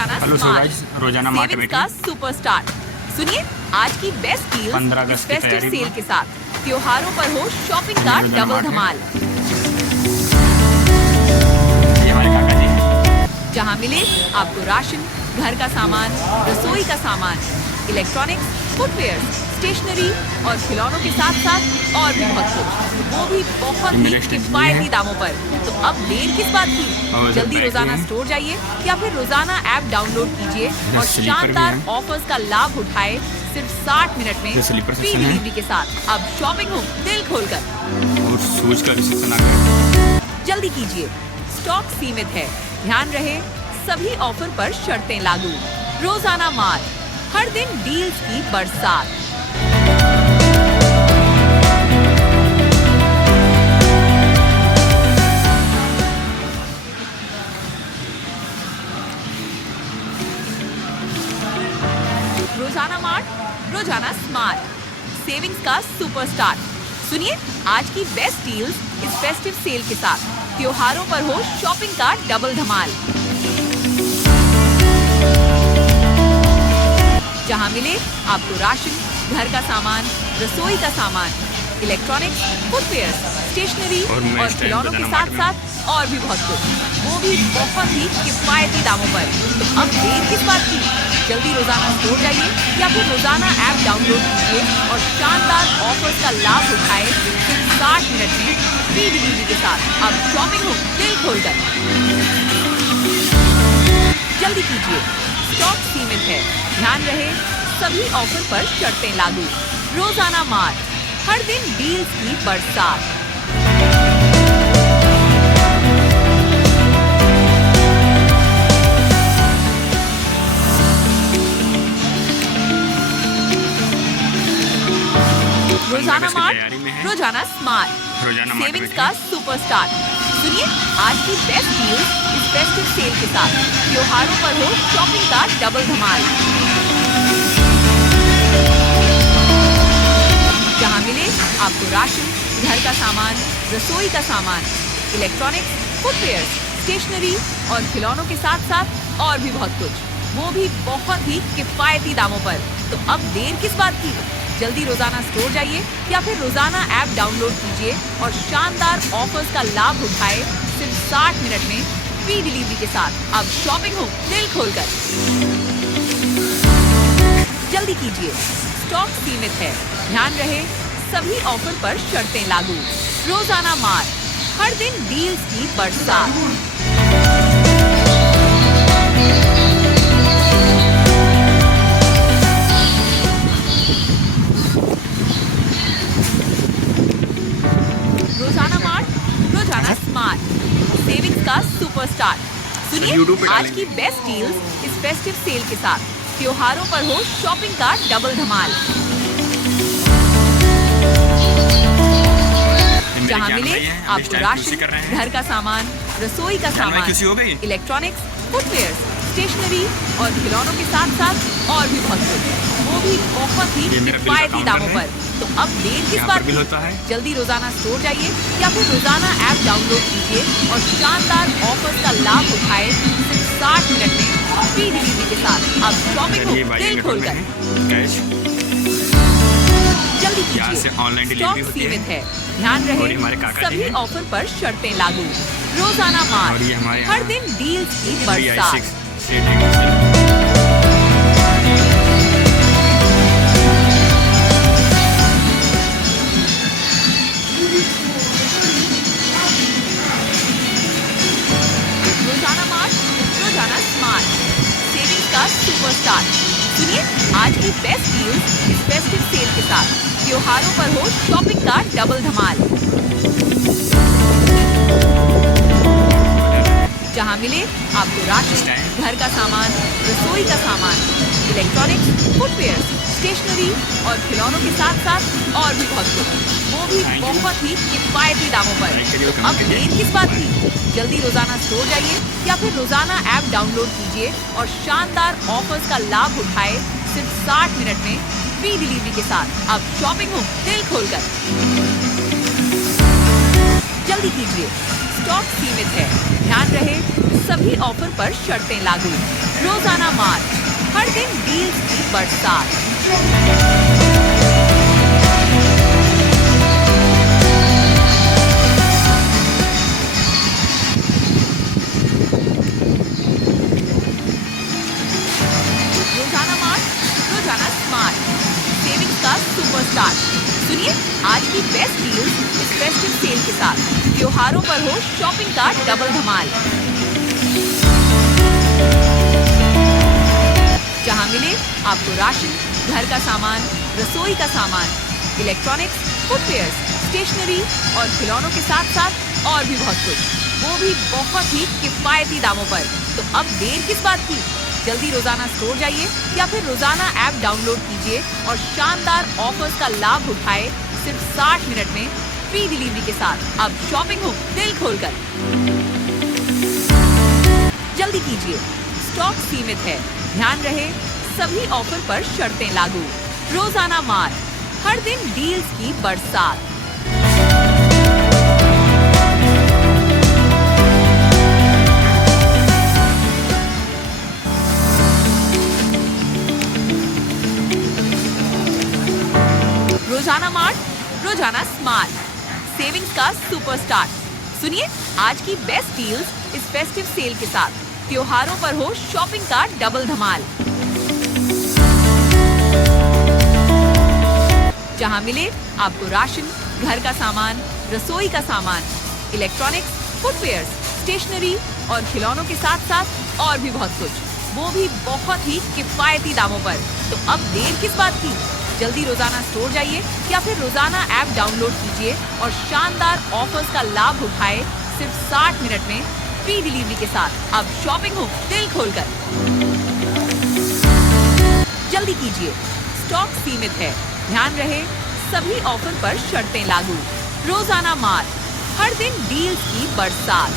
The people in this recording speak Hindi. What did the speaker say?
रोजाना हेलो सो स्मार्ट गाइस, रोजाना मार्ट सेविंग्स मीटिंग का सुपरस्टार। सुनिए आज की बेस्ट 15 डील्स अगस्त की फेस्टिव तैयारी सेल में। के साथ त्योहारों पर हो शॉपिंग का ये रोजाना डबल मार्ट है। धमाल, ये हमारे काका जी हैं। जहां मिले आपको राशन, घर का सामान, रसोई का सामान, इलेक्ट्रॉनिक्स, फुटवेयर, स्टेशनरी और खिलौनों के साथ साथ और भी बहुत कुछ, वो भी बहुत ये ही मेरे स्टेशनरी किफायती है। दामों पर। तो अब देर किस बात की, और जल्दी बैग रोजाना भी है। स्टोर जाइए या फिर रोजाना ऐप डाउनलोड कीजिए और स्लीपर भी शानदार है। ऑफर्स का लाभ उठाए सिर्फ 60 मिनट में ये स्लीपर फ्री सेक्शन है। डिलीवरी के साथ। अब शॉपिंग हो दिल खोलकर। और शूज का भी सेक्शन आ गया। जल्दी कीजिए, स्टॉक सीमित है। ध्यान रहे सभी ऑफर पर शर्तें लागू। रोजाना मार्ट, हर दिन डील्स की बरसात। रोजाना मार्ट, रोजाना स्मार्ट, सेविंग्स का सुपरस्टार। सुनिए आज की बेस्ट डील्स इस फेस्टिव सेल के साथ त्योहारों पर हो शॉपिंग का डबल धमाल, जहां मिले आपको राशन, घर का सामान, रसोई का सामान, इलेक्ट्रॉनिक्स, फुटवेयर, स्टेशनरी और खिलौनों के साथ साथ और भी बहुत कुछ, वो भी बहुत ही किफायती दामों पर। तो अब देर किस बात की, जल्दी रोजाना स्टोर जाइए या फिर रोजाना ऐप डाउनलोड कीजिए और शानदार ऑफर्स का लाभ उठाए सिर्फ 60 मिनट में फ्री डिलीवरी के साथ। अब शॉपिंग हो दिल खोलकर। जल्दी कीजिए, स्टॉक सीमित है। ध्यान रहे सभी ऑफर पर शर्तें लागू। रोजाना मार्ट, हर दिन डील्स की बरसात। रोजाना मार्ट, रोजाना स्मार्ट, सेविंग्स का सुपरस्टार। सुनिए आज की बेस्ट डील इस फेस्टिव सेल के साथ त्योहारों पर हो शॉपिंग का डबल धमाल, जहां मिले आपको राशन, घर का सामान, रसोई का सामान, इलेक्ट्रॉनिक्स, फुटवेयर, स्टेशनरी और खिलौनों के साथ साथ और भी बहुत कुछ, वो भी बहुत ही किफायती दामों पर। तो अब देर किस बात की, जल्दी रोजाना स्टोर जाइए या फिर रोजाना ऐप डाउनलोड कीजिए और शानदार ऑफर्स का लाभ उठाए सिर्फ 60 मिनट में फ्री डिलीवरी के साथ। अब शॉपिंग हो दिल खोलकर। जल्दी कीजिए, स्टॉक सीमित है। ध्यान रहे सभी ऑफर पर शर्तें लागू। रोजाना मार्ट, हर दिन डील्स की बरसात। रोजाना मार्ट, रोजाना स्मार्ट, सेविंग्स का सुपरस्टार। सुनिए आज की बेस्ट डील्स इस फेस्टिव सेल के साथ त्योहारों पर हो शॉपिंग का डबल धमाल, जहां मिले आपको राशन, घर का सामान, रसोई का सामान, इलेक्ट्रॉनिक्स, फुटवेयर, स्टेशनरी और खिलौनों के साथ साथ और भी बहुत कुछ, वो भी बहुत ही किफायती दामों पर। तो अब देर किस बात की, जल्दी रोजाना स्टोर जाइए या फिर रोजाना ऐप डाउनलोड कीजिए और शानदार ऑफर्स का लाभ उठाए सिर्फ 60 मिनट में फ्री डिलीवरी के साथ। अब शॉपिंग हो दिल खोलकर। जल्दी कीजिए, स्टॉक सीमित है। ध्यान रहे सभी ऑफर पर शर्तें लागू। रोजाना मार्ट, हर दिन डील्स की बरसात। रोजाना मार्ट, रोजाना स्मार्ट, सेविंग्स का सुपरस्टार। सुनिए आज की बेस्ट डील्स इस फेस्टिव सेल के साथ त्योहारों पर हो शॉपिंग का डबल धमाल, जहां मिले आपको राशन, घर का सामान, रसोई का सामान, इलेक्ट्रॉनिक्स, फुटवेयर, स्टेशनरी और खिलौनों के साथ साथ और भी बहुत कुछ, वो भी बहुत ही किफायती दामों पर। तो अब देर किस बात की, जल्दी रोजाना स्टोर जाइए या फिर रोजाना ऐप डाउनलोड कीजिए और शानदार ऑफर्स का लाभ उठाए सिर्फ 60 मिनट में फ्री डिलीवरी के साथ। अब शॉपिंग हो दिल खोलकर। जल्दी कीजिए, स्टॉक सीमित है, ध्यान रहे सभी ऑफर पर शर्तें लागू। रोजाना मार्च, हर दिन डील्स की बरसात। रोजाना मार्च, रोजाना स्मार्ट, सेविंग्स का सुपरस्टार। सुनिए आज की बेस्ट डील्स इस फेस्टिव सेल के साथ। त्योहारों पर हो शॉपिंग का डबल धमाल, जहां मिले आपको राशन, घर का सामान, रसोई का सामान, इलेक्ट्रॉनिक्स, फुटवेयर, स्टेशनरी और खिलौनों के साथ साथ और भी बहुत कुछ, वो भी बहुत ही किफायती दामों पर। तो अब देर किस बात की, जल्दी रोजाना स्टोर जाइए या फिर रोजाना ऐप डाउनलोड कीजिए और शानदार ऑफर्स का लाभ उठाए सिर्फ 60 मिनट में फ्री डिलीवरी के साथ। अब शॉपिंग हो दिल खोलकर, जल्दी कीजिए, स्टॉक सीमित है, ध्यान रहे सभी ऑफर पर शर्तें लागू। रोजाना मार्च, हर दिन डील्स की बरसात। रोजाना मार्ट, रोजाना स्मार्ट, सेविंग्स का सुपरस्टार। सुनिए आज की बेस्ट डील्स इस फेस्टिव सेल के साथ। त्योहारों पर हो शॉपिंग का डबल धमाल, जहां मिले आपको राशन, घर का सामान, रसोई का सामान, इलेक्ट्रॉनिक्स, फुटवेयर, स्टेशनरी और खिलौनों के साथ साथ और भी बहुत कुछ, वो भी बहुत ही किफायती दामों पर। तो अब देर किस बात की, जल्दी रोजाना स्टोर जाइए या फिर रोजाना ऐप डाउनलोड कीजिए और शानदार ऑफर्स का लाभ उठाए सिर्फ 60 मिनट में फ्री डिलीवरी के साथ। अब शॉपिंग हो दिल खोलकर, जल्दी कीजिए, स्टॉक सीमित है, ध्यान रहे सभी ऑफर पर शर्तें लागू। रोजाना मार्च, हर दिन डील्स की बरसात।